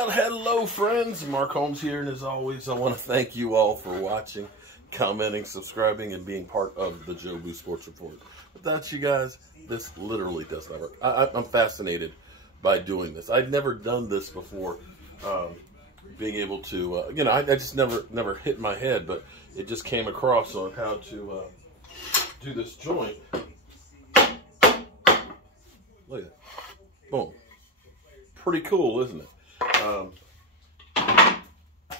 Well, hello friends, Mark Holmes here, and as always, I want to thank you all for watching, commenting, subscribing, and being part of the Jobu Sports Report. Without you guys, this literally does not work. I'm fascinated by doing this. I'd never done this before, being able to, I just never hit my head, but it just came across on how to do this joint. Look at that. Boom. Pretty cool, isn't it?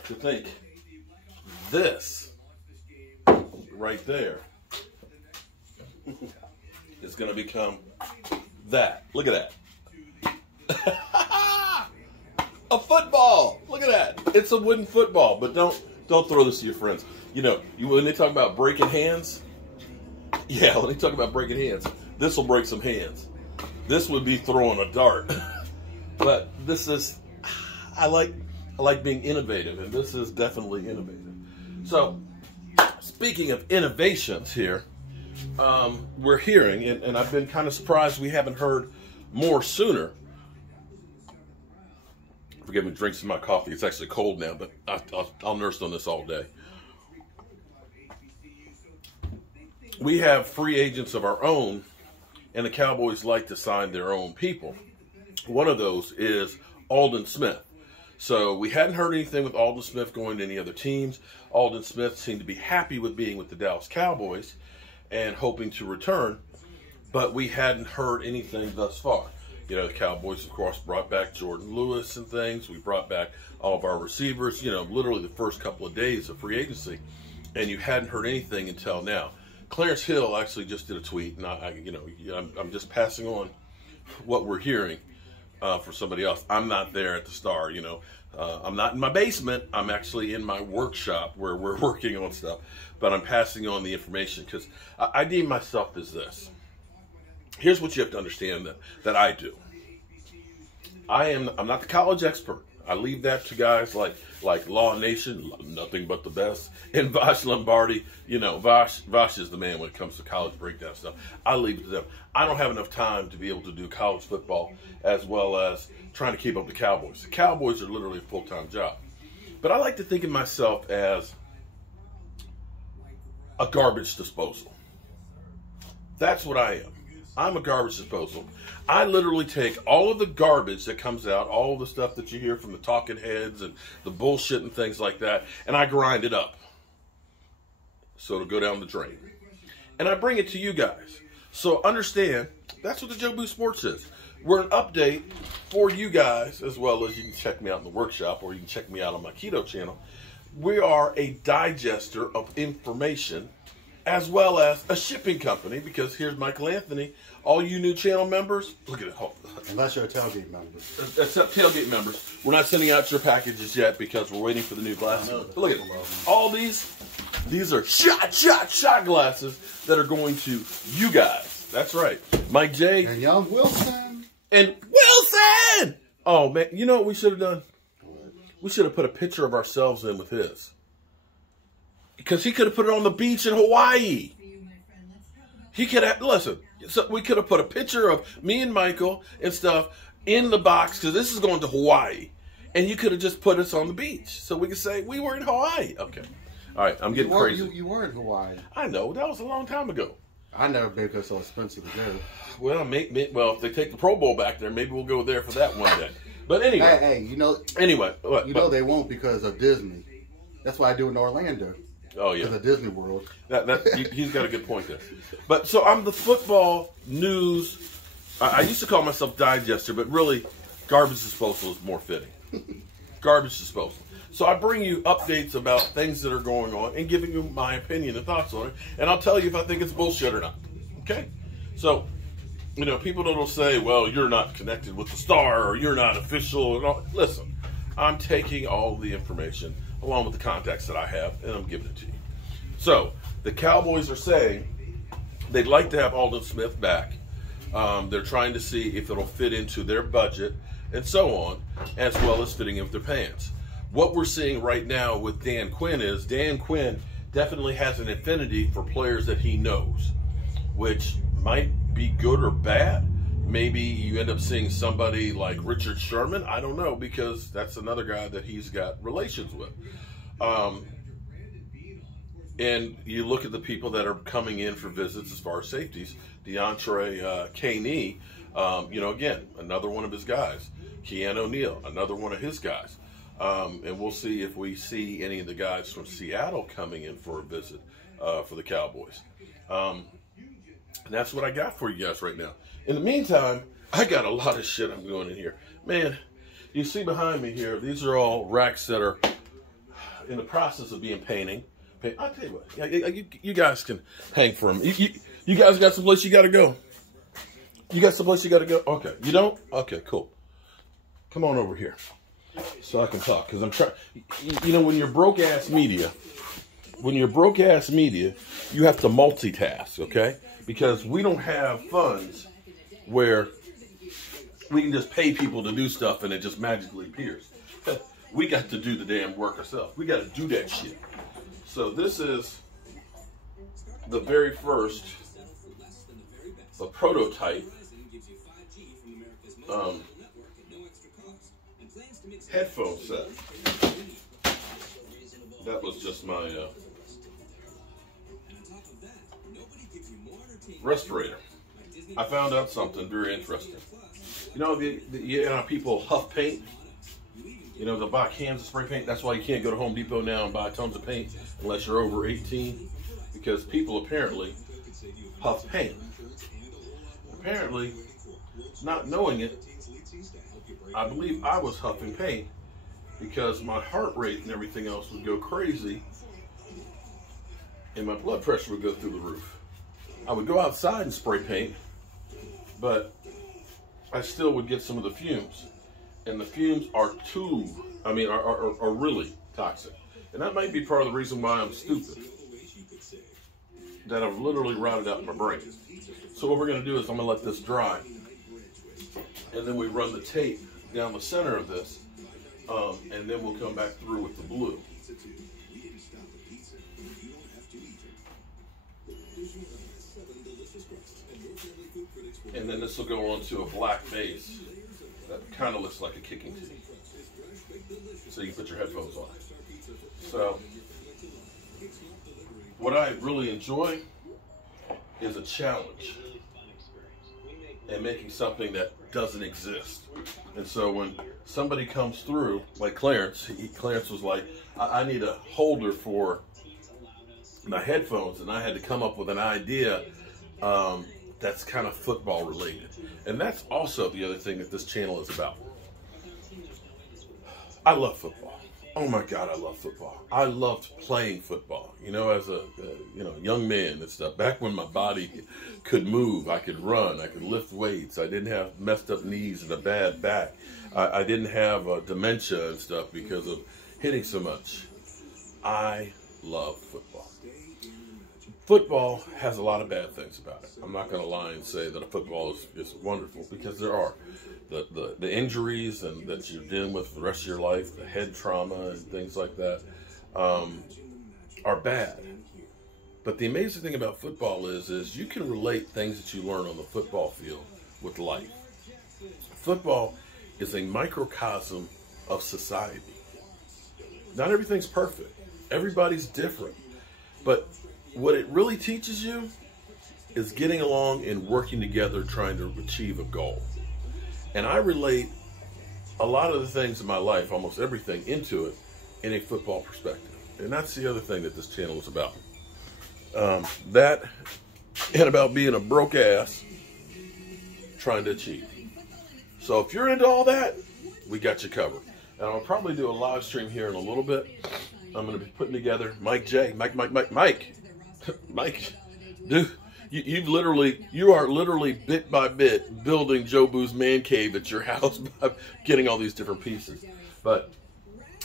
To think this right there is going to become that. Look at that. A football. Look at that. It's a wooden football, but don't throw this to your friends. When they talk about breaking hands, yeah, when they talk about breaking hands, this will break some hands. This would be throwing a dart. But this is, I like being innovative, and this is definitely innovative. So, speaking of innovations here, we're hearing, and I've been kind of surprised we haven't heard more sooner. Forgive me, drink some of my coffee. It's actually cold now, but I'll nurse on this all day. We have free agents of our own, and the Cowboys like to sign their own people. One of those is Aldon Smith. So we hadn't heard anything with Aldon Smith going to any other teams. Aldon Smith seemed to be happy with being with the Dallas Cowboys and hoping to return, but we hadn't heard anything thus far. The Cowboys, of course, brought back Jordan Lewis and things. We brought back all of our receivers, literally the first couple of days of free agency, and you hadn't heard anything until now. Clarence Hill actually just did a tweet, and I'm just passing on what we're hearing. For somebody else. I'm not there at the Star, I'm not in my basement. I'm actually in my workshop where we're working on stuff, but I'm passing on the information because I deem myself as this. Here's what you have to understand that I do. I'm not the college expert. I leave that to guys like Law Nation, nothing but the best, and Vash Lombardi. Vash is the man when it comes to college breakdown stuff. I leave it to them. I don't have enough time to be able to do college football as well as trying to keep up with the Cowboys. The Cowboys are literally a full-time job. But I like to think of myself as a garbage disposal. That's what I am. I'm a garbage disposal. I literally take all of the garbage that comes out, all of the stuff that you hear from the talking heads and the bullshit and things like that, and I grind it up so it'll go down the drain. And I bring it to you guys. So understand, that's what the Jobu Sports is. We're an update for you guys, as well as you can check me out in the workshop or you can check me out on my keto channel. We are a digester of information as well as a shipping company, because here's Michael Anthony. All you new channel members, look at it. Unless you're a tailgate member. Except tailgate members. We're not sending out your packages yet because we're waiting for the new glasses. But look at it. All these are shot glasses that are going to you guys. That's right. Mike J. And young Wilson. And Wilson! Oh, man. You know what we should have done? We should have put a picture of ourselves in with his. Because he could have put it on the beach in Hawaii. He could have, listen, so we could have put a picture of me and Michael and stuff in the box, because this is going to Hawaii. And you could have just put us on the beach. So we could say, we were in Hawaii. Okay. All right, I'm getting crazy. You were in Hawaii. I know. That was a long time ago. I never been because it's so expensive to go. Well, if they take the Pro Bowl back there, maybe we'll go there for that one day. But anyway. Hey, Anyway. What, they won't because of Disney. That's why I do it in Orlando. Oh, yeah. The Disney World. He's got a good point there. But so I'm the football news. I used to call myself digester, but really, garbage disposal is more fitting. Garbage disposal. So I bring you updates about things that are going on and giving you my opinion and thoughts on it. And I'll tell you if I think it's bullshit or not. Okay? So, people that'll say, well, you're not connected with the Star or you're not official. Listen, I'm taking all the information along with the contacts that I have, and I'm giving it to you. So, the Cowboys are saying they'd like to have Aldon Smith back. They're trying to see if it'll fit into their budget and so on, as well as fitting in with their pants. What we're seeing right now with Dan Quinn is Dan Quinn definitely has an affinity for players that he knows, which might be good or bad. maybe you end up seeing somebody like Richard Sherman. I don't know, because that's another guy that he's got relations with. And you look at the people that are coming in for visits as far as safeties. DeAndre Kaney, again, another one of his guys. Keanu O'Neal, another one of his guys. And we'll see if we see any of the guys from Seattle coming in for a visit for the Cowboys. And that's what I got for you guys right now. In the meantime, I got a lot of shit I'm doing in here. Man, you see behind me here, these are all racks that are in the process of being painting. I'll tell you what, you guys can hang for them. You guys got someplace you got to go? You got someplace you got to go? Okay. You don't? Okay, cool. Come on over here so I can talk, because I'm trying. When you're broke-ass media, you have to multitask, okay? Because we don't have funds where we can just pay people to do stuff and it just magically appears. We got to do the damn work ourselves. We got to do that shit. So this is the very first prototype headphone set. That was just my respirator. I found out something very interesting. People huff paint. They'll buy cans of spray paint. That's why you can't go to Home Depot now and buy tons of paint unless you're over 18, because people apparently huff paint. Apparently, not knowing it, I believe I was huffing paint because my heart rate and everything else would go crazy and my blood pressure would go through the roof. I would go outside and spray paint, but I still would get some of the fumes. And the fumes are really toxic. And that might be part of the reason why I'm stupid. That I've literally routed out my brain. So what we're going to do is I'm going to let this dry. And then we run the tape down the center of this. And then we'll come back through with the blue. And then this will go onto a black base that kind of looks like a kicking tee. So you can put your headphones on. So what I really enjoy is a challenge and making something that doesn't exist. And so when somebody comes through, like Clarence was like, I need a holder for my headphones, and I had to come up with an idea that's kind of football related. And that's also the other thing that this channel is about. I love football. Oh my God, I love football. I loved playing football, as a young man and stuff. Back when my body could move, I could run, I could lift weights. I didn't have messed up knees and a bad back. I didn't have dementia and stuff because of hitting so much. I love football. Football has a lot of bad things about it. I'm not going to lie and say that football is wonderful, because there are. The injuries and that you're dealing with for the rest of your life, the head trauma and things like that, are bad. But the amazing thing about football is you can relate things that you learn on the football field with life. Football is a microcosm of society. Not everything's perfect. Everybody's different. But what it really teaches you is getting along and working together, trying to achieve a goal. And I relate a lot of the things in my life, almost everything, into it in a football perspective. And that's the other thing that this channel is about. That and about being a broke ass trying to achieve. So if you're into all that, we got you covered. And I'll probably do a live stream here in a little bit. I'm going to be putting together Mike, dude. You are literally bit by bit building Jobu's man cave at your house by getting all these different pieces. But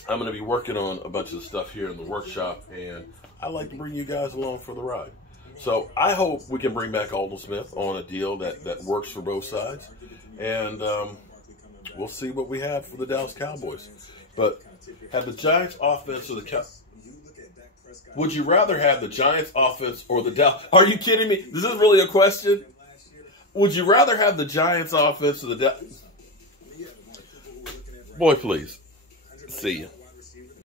I'm going to be working on a bunch of stuff here in the workshop, and I like to bring you guys along for the ride. So I hope we can bring back Aldon Smith on a deal that works for both sides, and we'll see what we have for the Dallas Cowboys. But have the Giants offense or the Cowboys? Would you rather have the Giants offense or the Dallas? Are you kidding me? Is this really a question? Would you rather have the Giants offense or the Boy, please. See you.